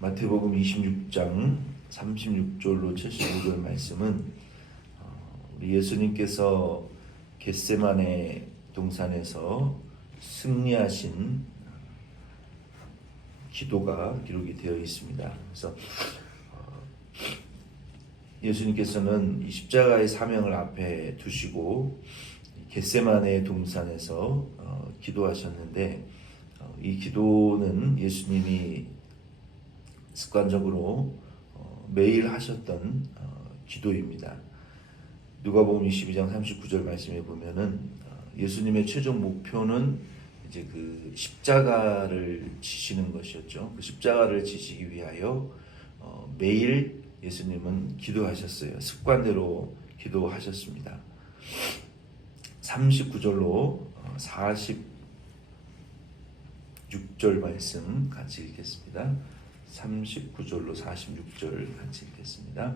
마태복음 26장 36절로 75절 말씀은 우리 예수님께서 겟세마네 동산에서 승리하신 기도가 기록이 되어 있습니다. 그래서 예수님께서는 이 십자가의 사명을 앞에 두시고 겟세마네 동산에서 기도하셨는데 이 기도는 예수님이 습관적으로 매일 하셨던 기도입니다. 누가복음 22장 39절 말씀에 보면은 예수님의 최종 목표는 이제 그 십자가를 지시는 것이었죠. 그 십자가를 지시기 위하여 매일 예수님은 기도하셨어요. 습관대로 기도하셨습니다. 39절로 46절 말씀 같이 읽겠습니다. 39절로 46절 같이 읽겠습니다.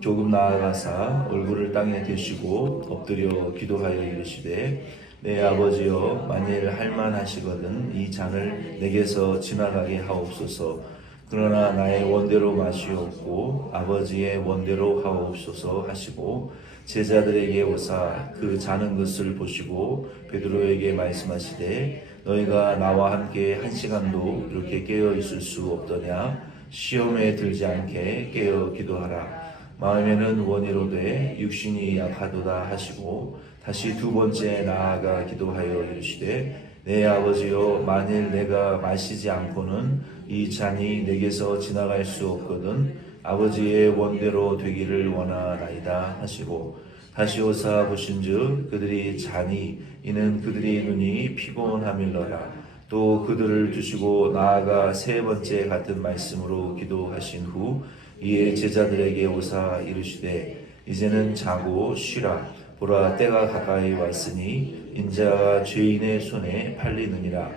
조금 나아가사 얼굴을 땅에 대시고 엎드려 기도하여 이르시되 내 아버지여 만일 할만하시거든 이 잔을 내게서 지나가게 하옵소서. 그러나 나의 원대로 마시옵고 아버지의 원대로 하옵소서 하시고 제자들에게 오사 그 자는 것을 보시고 베드로에게 말씀하시되 너희가 나와 함께 한 시간도 이렇게 깨어 있을 수 없더냐. 시험에 들지 않게 깨어 기도하라. 마음에는 원이로되 육신이 약하도다 하시고 다시 두 번째 나아가 기도하여 이르시되 내 아버지여 만일 내가 마시지 않고는 이 잔이 내게서 지나갈 수 없거든 아버지의 원대로 되기를 원하나이다 하시고 다시 오사 보신즉 그들이 자니 이는 그들의 눈이 피곤함일러라. 또 그들을 두시고 나아가 세 번째 같은 말씀으로 기도하신 후 이에 제자들에게 오사 이르시되 이제는 자고 쉬라. 보라 때가 가까이 왔으니 인자가 죄인의 손에 팔리느니라.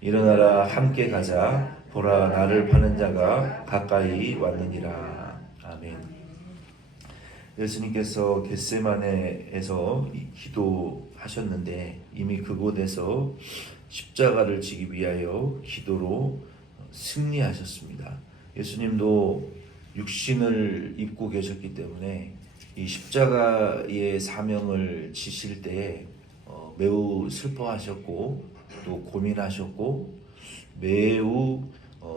일어나라 함께 가자. 보라 나를 파는 자가 가까이 왔느니라. 아멘. 예수님께서 겟세마네에서 기도하셨는데 이미 그곳에서 십자가를 지기 위하여 기도로 승리하셨습니다. 예수님도 육신을 입고 계셨기 때문에 이 십자가의 사명을 지실 때 매우 슬퍼하셨고 또 고민하셨고 매우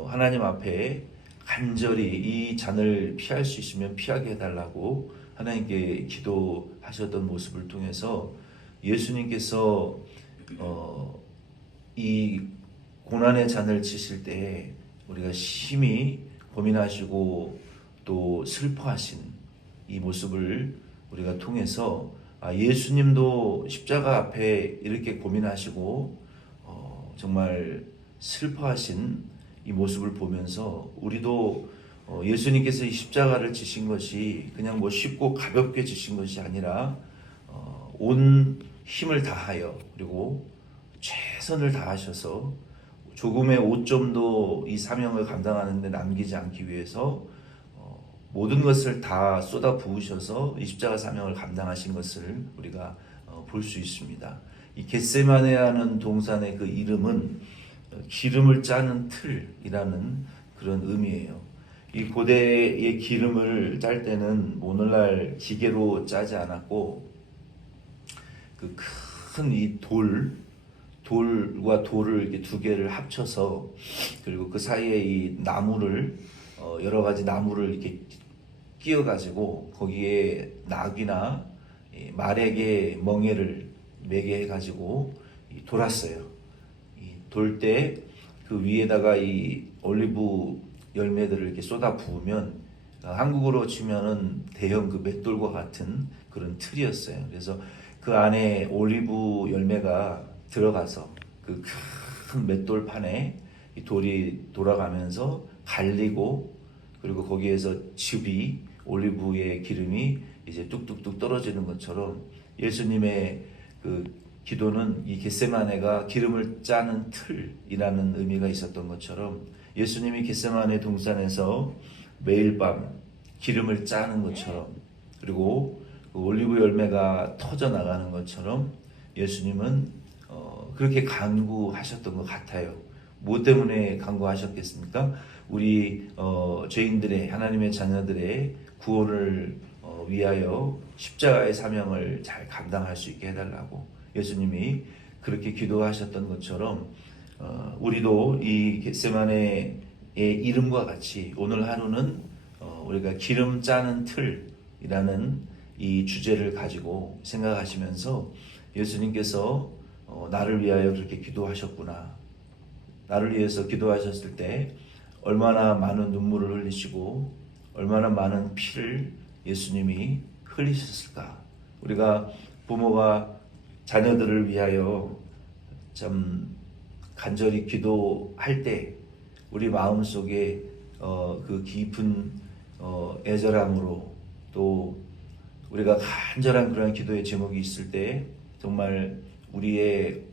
하나님 앞에 간절히 이 잔을 피할 수 있으면 피하게 해달라고 하나님께 기도하셨던 모습을 통해서 예수님께서 이 고난의 잔을 지실 때 우리가 심히 고민하시고 또 슬퍼하신 이 모습을 우리가 통해서 예수님도 십자가 앞에 이렇게 고민하시고 정말 슬퍼하신 이 모습을 보면서 우리도 예수님께서 이 십자가를 지신 것이 그냥 뭐 쉽고 가볍게 지신 것이 아니라 온 힘을 다하여 그리고 최선을 다하셔서 조금의 오점도 이 사명을 감당하는 데 남기지 않기 위해서 모든 것을 다 쏟아 부으셔서 이 십자가 사명을 감당하신 것을 우리가 볼 수 있습니다. 이 겟세마네라는 동산의 그 이름은 기름을 짜는 틀이라는 그런 의미예요. 이 고대의 기름을 짤 때는 오늘날 기계로 짜지 않았고 그 큰 이 돌과 돌을 이렇게 두 개를 합쳐서 그리고 그 사이에 이 나무를 여러 가지 나무를 이렇게 끼워 가지고 거기에 낙이나 말에게 멍에를 매게 해 가지고 돌았어요. 돌 때 그 위에다가 이 올리브 열매들을 이렇게 쏟아 부으면 한국으로 치면은 대형 그 맷돌과 같은 그런 틀이었어요. 그래서 그 안에 올리브 열매가 들어가서 그 큰 맷돌판에 이 돌이 돌아가면서 갈리고 그리고 거기에서 즙이 올리브의 기름이 이제 뚝뚝뚝 떨어지는 것처럼 예수님의 그 기도는 이 겟세마네가 기름을 짜는 틀이라는 의미가 있었던 것처럼 예수님이 겟세마네 동산에서 매일 밤 기름을 짜는 것처럼 그리고 그 올리브 열매가 터져 나가는 것처럼 예수님은 그렇게 간구하셨던 것 같아요. 뭐 때문에 간구하셨겠습니까? 우리 죄인들의, 하나님의 자녀들의 구원을 위하여 십자가의 사명을 잘 감당할 수 있게 해달라고 예수님이 그렇게 기도하셨던 것처럼 우리도 이 겟세마네의 이름과 같이 오늘 하루는 우리가 기름 짜는 틀이라는 이 주제를 가지고 생각하시면서 예수님께서 나를 위하여 그렇게 기도하셨구나, 나를 위해서 기도하셨을 때 얼마나 많은 눈물을 흘리시고 얼마나 많은 피를 예수님이 흘리셨을까. 우리가 부모가 자녀들을 위하여 참 간절히 기도할 때 우리 마음속에 그 깊은 애절함으로 또 우리가 간절한 그런 기도의 제목이 있을 때 정말 우리의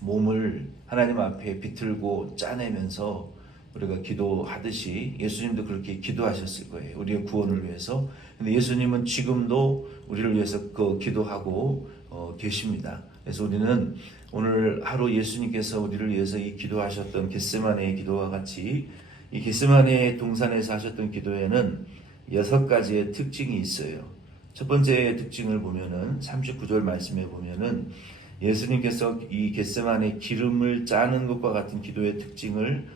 몸을 하나님 앞에 비틀고 짜내면서 우리가 기도하듯이 예수님도 그렇게 기도하셨을 거예요. 우리의 구원을 위해서. 근데 예수님은 지금도 우리를 위해서 기도하고 계십니다. 그래서 우리는 오늘 하루 예수님께서 우리를 위해서 이 기도하셨던 겟세마네의 기도와 같이 이 겟세마네 동산에서 하셨던 기도에는 6가지의 특징이 있어요. 첫 번째 특징을 보면은 39절 말씀에 보면은 예수님께서 이 겟세마네 기름을 짜는 것과 같은 기도의 특징을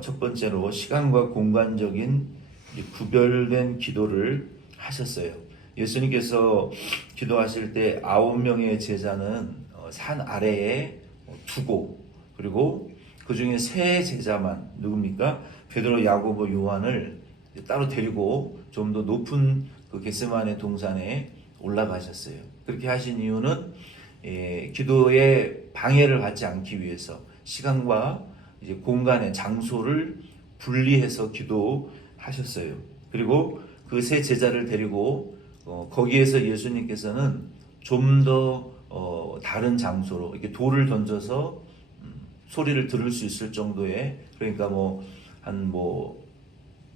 첫 번째로 시간과 공간적인 구별된 기도를 하셨어요. 예수님께서 기도하실 때 9명의 제자는 산 아래에 두고, 그리고 그 중에 3제자만 누굽니까? 베드로, 야고보, 요한을 따로 데리고 좀 더 높은 그 겟세마네 동산에 올라가셨어요. 그렇게 하신 이유는 기도에 방해를 받지 않기 위해서 시간과 이제 공간의 장소를 분리해서 기도하셨어요. 그리고 그 3제자를 데리고 거기에서 예수님께서는 좀 더 다른 장소로 이렇게 돌을 던져서 소리를 들을 수 있을 정도의, 그러니까 한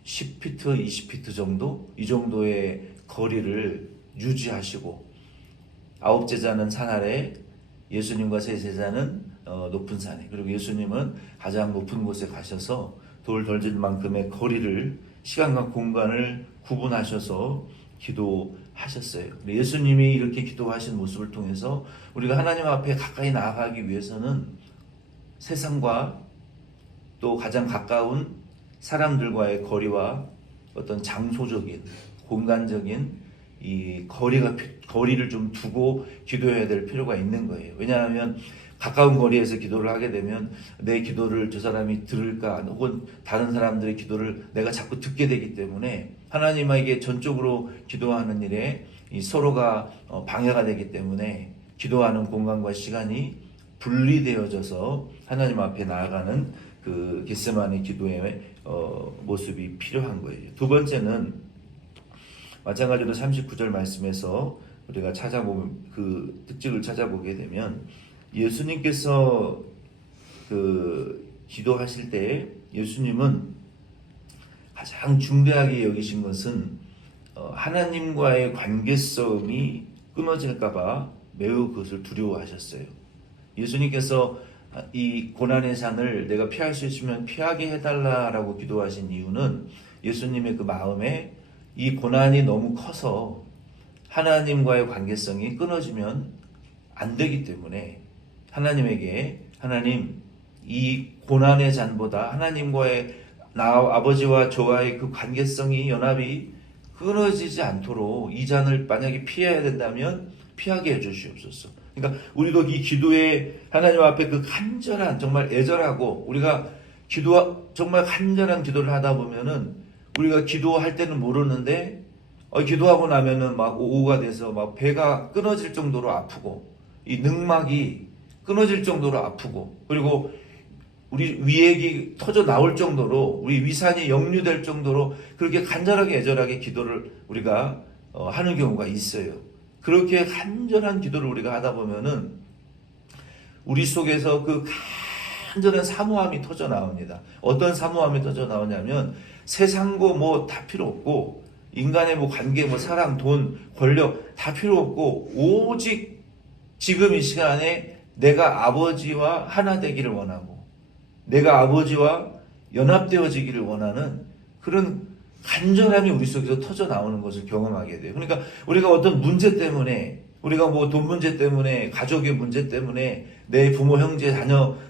10피트, 20피트 정도, 이 정도의 거리를 유지하시고 9제자는 산 아래, 예수님과 3제자는 높은 산에, 그리고 예수님은 가장 높은 곳에 가셔서 돌 던질 만큼의 거리를, 시간과 공간을 구분하셔서 기도하셨어요. 예수님이 이렇게 기도하신 모습을 통해서 우리가 하나님 앞에 가까이 나아가기 위해서는 세상과 또 가장 가까운 사람들과의 거리와 어떤 장소적인, 공간적인 이 거리를 좀 두고 기도해야 될 필요가 있는 거예요. 왜냐하면 가까운 거리에서 기도를 하게 되면 내 기도를 저 사람이 들을까, 혹은 다른 사람들의 기도를 내가 자꾸 듣게 되기 때문에 하나님에게 전적으로 기도하는 일에 서로가 방해가 되기 때문에 기도하는 공간과 시간이 분리되어져서 하나님 앞에 나아가는 그 겟세마네 기도의 모습이 필요한 거예요. 두 번째는 마찬가지로 39절 말씀에서 우리가 찾아보면 그 특징을 찾아보게 되면 예수님께서 그 기도하실 때 예수님은 가장 중대하게 여기신 것은 하나님과의 관계성이 끊어질까봐 매우 그것을 두려워하셨어요. 예수님께서 이 고난의 산을 내가 피할 수 있으면 피하게 해달라라고 기도하신 이유는 예수님의 그 마음에 이 고난이 너무 커서 하나님과의 관계성이 끊어지면 안 되기 때문에 하나님에게, 하나님, 이 고난의 잔보다 하나님과의 아버지와 저와의 그 관계성이, 연합이 끊어지지 않도록 이 잔을 만약에 피해야 된다면 피하게 해주시옵소서. 그러니까 우리도 이 기도에 하나님 앞에 그 간절한, 정말 애절하고, 우리가 정말 간절한 기도를 하다 보면은 우리가 기도할 때는 모르는데 기도하고 나면은 막 오후가 돼서 막 배가 끊어질 정도로 아프고, 이 능막이 끊어질 정도로 아프고, 그리고 우리 위액이 터져 나올 정도로, 우리 위산이 역류될 정도로 그렇게 간절하게 애절하게 기도를 우리가 하는 경우가 있어요. 그렇게 간절한 기도를 우리가 하다 보면은 우리 속에서 그 간절한 사모함이 터져 나옵니다. 어떤 사모함이 터져 나오냐면 세상고 뭐 다 필요 없고, 인간의 뭐 관계, 뭐 사랑, 돈, 권력 다 필요 없고, 오직 지금 이 시간에 내가 아버지와 하나 되기를 원하고, 내가 아버지와 연합되어지기를 원하는 그런 간절함이 우리 속에서 터져 나오는 것을 경험하게 돼요. 그러니까 우리가 어떤 문제 때문에, 우리가 뭐 돈 문제 때문에, 가족의 문제 때문에, 내 부모 형제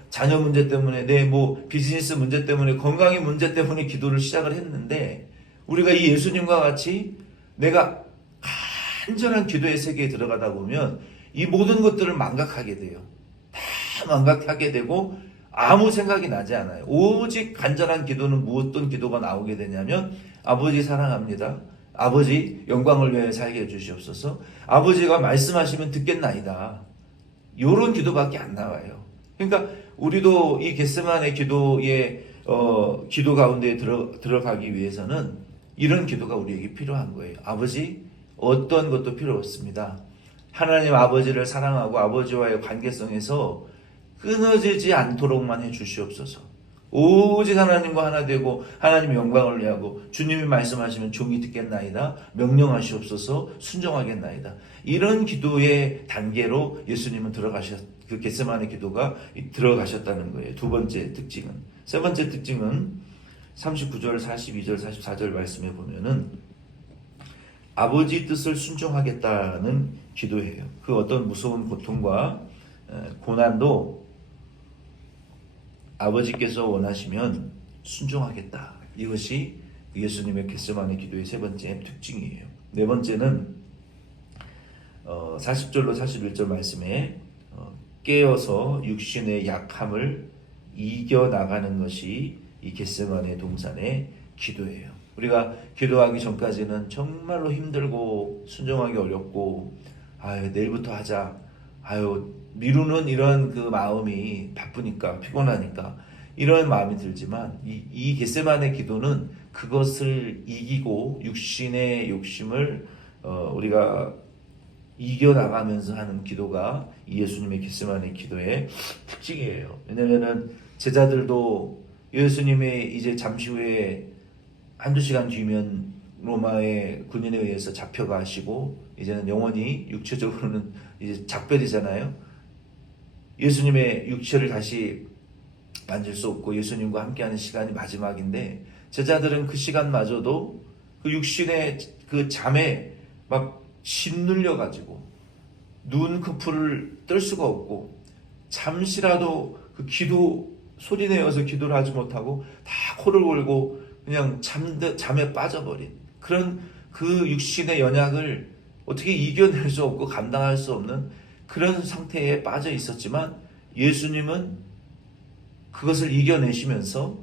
자녀 문제 때문에, 내 뭐 비즈니스 문제 때문에, 건강의 문제 때문에 기도를 시작을 했는데, 우리가 이 예수님과 같이 내가 간절한 기도의 세계에 들어가다 보면 이 모든 것들을 망각하게 돼요. 다 망각하게 되고 아무 생각이 나지 않아요. 오직 간절한 기도는 무엇든 기도가 나오게 되냐면, 아버지 사랑합니다. 아버지 영광을 위하여 살게 해주시옵소서. 아버지가 말씀하시면 듣겠나이다. 이런 기도밖에 안 나와요. 그러니까 우리도 이 겟세마네 기도의 기도 가운데 들어가기 위해서는 이런 기도가 우리에게 필요한 거예요. 아버지, 어떤 것도 필요 없습니다. 하나님 아버지를 사랑하고 아버지와의 관계성에서 끊어지지 않도록만 해 주시옵소서. 오직 하나님과 하나 되고 하나님의 영광을 위하고 주님이 말씀하시면 종이 듣겠나이다. 명령하시옵소서. 순종하겠나이다. 이런 기도의 단계로 예수님은 그 겟세마네 기도가 들어가셨다는 거예요. 두 번째 특징은. 세 번째 특징은 39절, 42절, 44절 말씀에 보면은 아버지 뜻을 순종하겠다는 기도예요. 그 어떤 무서운 고통과 고난도 아버지께서 원하시면 순종하겠다. 이것이 예수님의 겟세마네 기도의 세 번째 특징이에요. 네 번째는 40절로 41절 말씀에 깨어서 육신의 약함을 이겨나가는 것이 이 겟세마네 동산의 기도예요. 우리가 기도하기 전까지는 정말로 힘들고 순종하기 어렵고 내일부터 하자, 미루는 이런 그 마음이 바쁘니까 피곤하니까 이런 마음이 들지만 이 겟세마네 기도는 그것을 이기고 육신의 욕심을 우리가 이겨나가면서 하는 기도가 예수님의 겟세마네 기도의 특징이에요. 왜냐면은 제자들도 예수님의 이제 잠시 후에 한두 시간 뒤면 로마의 군인에 의해서 잡혀가시고 이제는 영원히 육체적으로는 이제 작별이잖아요. 예수님의 육체를 다시 만질 수 없고 예수님과 함께하는 시간이 마지막인데 제자들은 그 시간마저도 그 육신의 그 잠에 막 짓눌려 가지고 눈 커플을 뜰 수가 없고 잠시라도 그 기도 소리내어서 기도를 하지 못하고 다 코를 골고 그냥 잠에 빠져버린 그런 그 육신의 연약을 어떻게 이겨낼 수 없고 감당할 수 없는 그런 상태에 빠져 있었지만 예수님은 그것을 이겨내시면서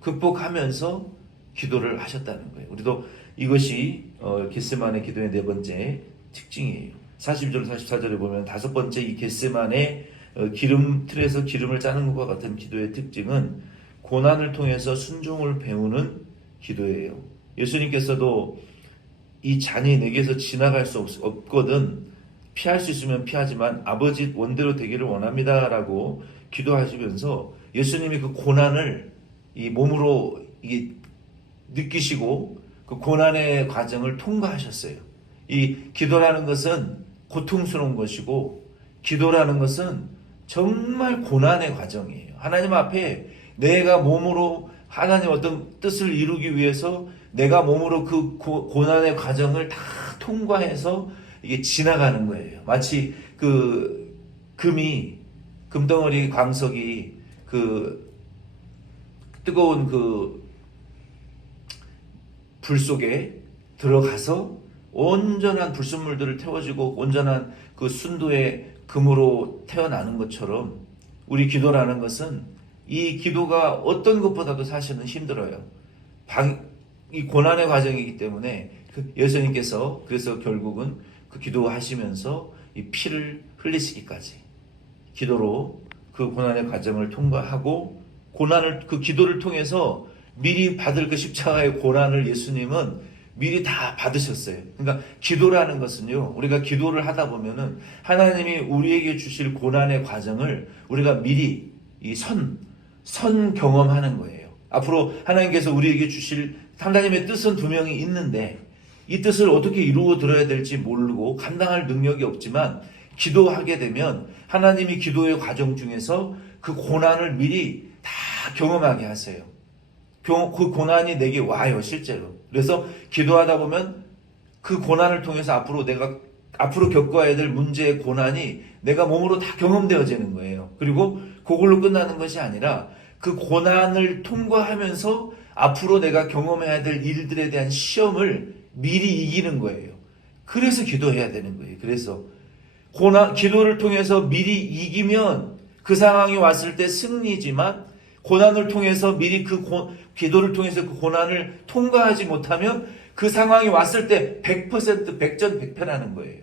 극복하면서 기도를 하셨다는 거예요. 우리도 이것이 겟세마네 기도의 네 번째 특징이에요. 42절 44절에 보면 다섯 번째 이 겟세마네 기름 틀에서 기름을 짜는 것과 같은 기도의 특징은 고난을 통해서 순종을 배우는 기도예요. 예수님께서도 이 잔이 내게서 지나갈 수 없거든 피할 수 있으면 피하지만 아버지 원대로 되기를 원합니다라고 기도하시면서 예수님이 그 고난을 이 몸으로 느끼시고 그 고난의 과정을 통과하셨어요. 이 기도라는 것은 고통스러운 것이고 기도라는 것은 정말 고난의 과정이에요. 하나님 앞에 내가 몸으로 하나님 어떤 뜻을 이루기 위해서 내가 몸으로 그 고난의 과정을 다 통과해서 이게 지나가는 거예요. 마치 그 금덩어리 광석이 그 뜨거운 그 불 속에 들어가서 온전한 불순물들을 태워주고 온전한 그 순도의 금으로 태어나는 것처럼 우리 기도라는 것은 이 기도가 어떤 것보다도 사실은 힘들어요. 이 고난의 과정이기 때문에 예수님께서 그래서 결국은 그 기도하시면서 이 피를 흘리시기까지 기도로 그 고난의 과정을 통과하고 그 기도를 통해서 미리 받을 그 십자가의 고난을 예수님은 미리 다 받으셨어요. 그러니까 기도라는 것은요, 우리가 기도를 하다 보면은 하나님이 우리에게 주실 고난의 과정을 우리가 미리 선 경험하는 거예요. 앞으로 하나님께서 우리에게 주실 하나님의 뜻은 분명히 있는데 이 뜻을 어떻게 이루어 들어야 될지 모르고 감당할 능력이 없지만 기도하게 되면 하나님이 기도의 과정 중에서 그 고난을 미리 다 경험하게 하세요. 그 고난이 내게 와요, 실제로. 그래서 기도하다 보면 그 고난을 통해서 앞으로 겪어야 될 문제의 고난이 내가 몸으로 다 경험되어지는 거예요. 그리고 그걸로 끝나는 것이 아니라 그 고난을 통과하면서 앞으로 내가 경험해야 될 일들에 대한 시험을 미리 이기는 거예요. 그래서 기도해야 되는 거예요. 그래서 기도를 통해서 미리 이기면 그 상황이 왔을 때 승리지만, 고난을 통해서 미리 기도를 통해서 그 고난을 통과하지 못하면 그 상황이 왔을 때 100% 백전백패라는 거예요.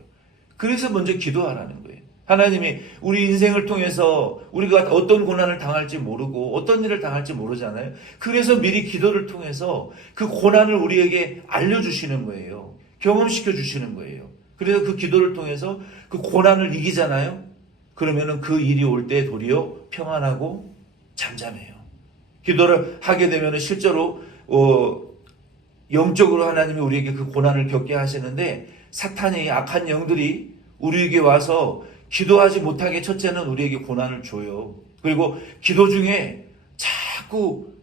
그래서 먼저 기도하라는 거예요. 하나님이 우리 인생을 통해서 우리가 어떤 고난을 당할지 모르고 어떤 일을 당할지 모르잖아요. 그래서 미리 기도를 통해서 그 고난을 우리에게 알려주시는 거예요. 경험시켜 주시는 거예요. 그래서 그 기도를 통해서 그 고난을 이기잖아요. 그러면은 그 일이 올 때 도리어 평안하고 잠잠해요. 기도를 하게 되면은 실제로 영적으로 하나님이 우리에게 그 고난을 겪게 하시는데, 사탄이, 악한 영들이 우리에게 와서 기도하지 못하게 첫째는 우리에게 고난을 줘요. 그리고 기도 중에 자꾸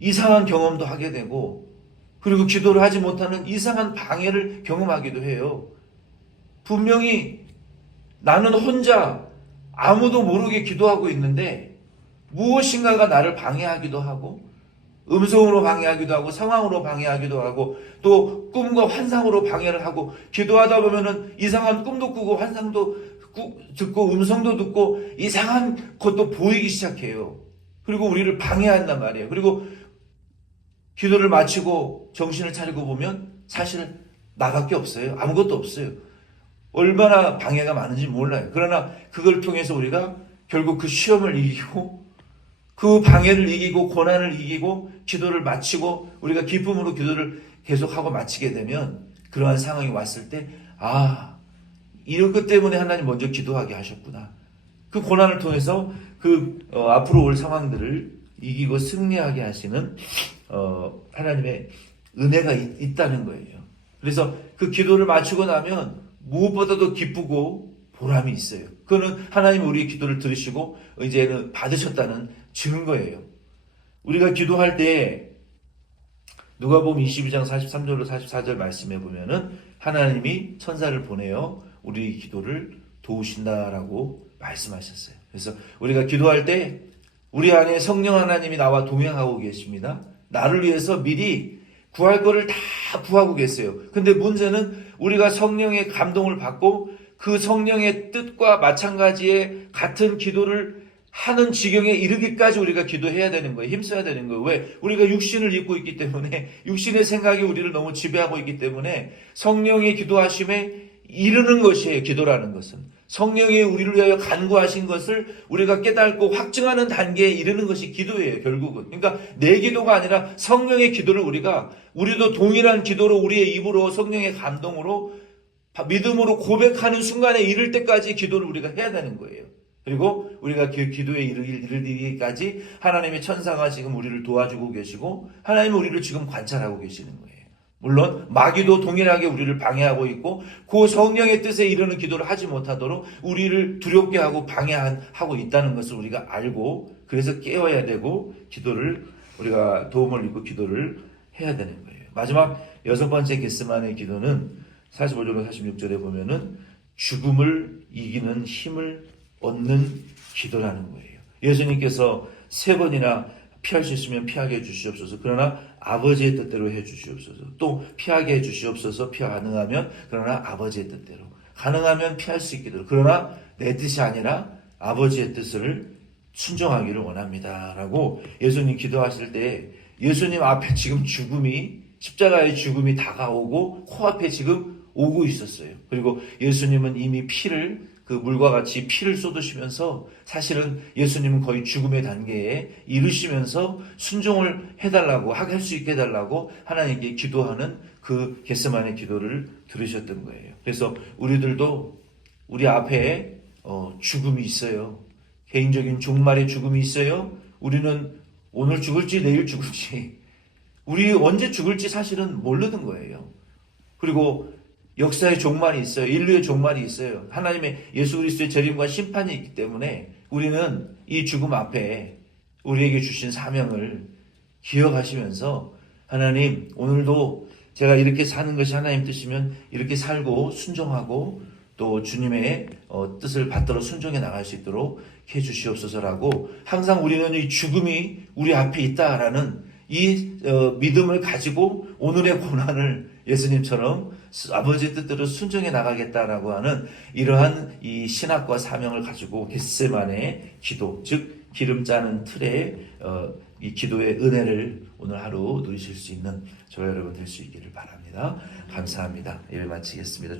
이상한 경험도 하게 되고, 그리고 기도를 하지 못하는 이상한 방해를 경험하기도 해요. 분명히 나는 혼자 아무도 모르게 기도하고 있는데 무엇인가가 나를 방해하기도 하고, 음성으로 방해하기도 하고, 상황으로 방해하기도 하고, 또 꿈과 환상으로 방해를 하고, 기도하다 보면은 이상한 꿈도 꾸고 환상도 듣고 음성도 듣고 이상한 것도 보이기 시작해요. 그리고 우리를 방해한단 말이에요. 그리고 기도를 마치고 정신을 차리고 보면 사실 나밖에 없어요. 아무것도 없어요. 얼마나 방해가 많은지 몰라요. 그러나 그걸 통해서 우리가 결국 그 시험을 이기고 그 방해를 이기고 고난을 이기고 기도를 마치고 우리가 기쁨으로 기도를 계속하고 마치게 되면, 그러한 상황이 왔을 때 이런 것 때문에 하나님 먼저 기도하게 하셨구나. 그 고난을 통해서 앞으로 올 상황들을 이기고 승리하게 하시는 하나님의 은혜가 있다는 거예요. 그래서 그 기도를 마치고 나면 무엇보다도 기쁘고 보람이 있어요. 그거는 하나님이 우리의 기도를 들으시고 이제는 받으셨다는 증거예요. 우리가 기도할 때 누가복음 22장 43절로 44절 말씀해 보면은 하나님이 천사를 보내어 우리의 기도를 도우신다라고 말씀하셨어요. 그래서 우리가 기도할 때 우리 안에 성령 하나님이 나와 동행하고 계십니다. 나를 위해서 미리 구할 거를 다 구하고 계세요. 근데 문제는 우리가 성령의 감동을 받고 그 성령의 뜻과 마찬가지의 같은 기도를 하는 지경에 이르기까지 우리가 기도해야 되는 거예요. 힘써야 되는 거예요. 왜? 우리가 육신을 입고 있기 때문에, 육신의 생각이 우리를 너무 지배하고 있기 때문에 성령의 기도하심에 이르는 것이에요. 기도라는 것은 성령이 우리를 위하여 간구하신 것을 우리가 깨닫고 확증하는 단계에 이르는 것이 기도예요. 결국은. 그러니까 내 기도가 아니라 성령의 기도를 우리도 동일한 기도로 우리의 입으로 성령의 감동으로 믿음으로 고백하는 순간에 이를 때까지 기도를 우리가 해야 되는 거예요. 그리고 우리가 그 기도에 이르기까지 하나님의 천사가 지금 우리를 도와주고 계시고, 하나님은 우리를 지금 관찰하고 계시는 거예요. 물론 마귀도 동일하게 우리를 방해하고 있고, 그 성령의 뜻에 이르는 기도를 하지 못하도록 우리를 두렵게 하고 방해하고 있다는 것을 우리가 알고, 그래서 깨어야 되고 기도를 우리가 도움을 입고 기도를 해야 되는 거예요. 마지막 6번째 겟세마네 기도는 45절로 46절에 보면은 죽음을 이기는 힘을 얻는 기도라는 거예요. 예수님께서 3번이나 피할 수 있으면 피하게 해주시옵소서. 그러나 아버지의 뜻대로 해주시옵소서. 또 피하게 해주시옵소서. 가능하면 그러나 아버지의 뜻대로. 가능하면 피할 수 있기를. 그러나 내 뜻이 아니라 아버지의 뜻을 순종하기를 원합니다. 라고 예수님 기도하실 때 예수님 앞에 지금 십자가의 죽음이 다가오고 코앞에 지금 오고 있었어요. 그리고 예수님은 이미 그 물과 같이 피를 쏟으시면서 사실은 예수님은 거의 죽음의 단계에 이르시면서 순종을 해달라고, 할 수 있게 해달라고 하나님께 기도하는 그 겟세마네 기도를 들으셨던 거예요. 그래서 우리들도 우리 앞에 죽음이 있어요. 개인적인 종말의 죽음이 있어요. 우리는 오늘 죽을지 내일 죽을지, 우리 언제 죽을지 사실은 모르는 거예요. 그리고 역사의 종말이 있어요. 인류의 종말이 있어요. 하나님의 예수 그리스도의 재림과 심판이 있기 때문에 우리는 이 죽음 앞에 우리에게 주신 사명을 기억하시면서 하나님 오늘도 제가 이렇게 사는 것이 하나님 뜻이면 이렇게 살고 순종하고 또 주님의 뜻을 받들어 순종해 나갈 수 있도록 해주시옵소서라고 항상 우리는 이 죽음이 우리 앞에 있다라는 이 믿음을 가지고 오늘의 고난을 예수님처럼 아버지 뜻대로 순종해 나가겠다라고 하는 이러한 이 신학과 사명을 가지고 겟세마네 기도, 즉 기름 짜는 틀에 이 기도의 은혜를 오늘 하루 누리실 수 있는 저와 여러분 될 수 있기를 바랍니다. 감사합니다. 예배 마치겠습니다.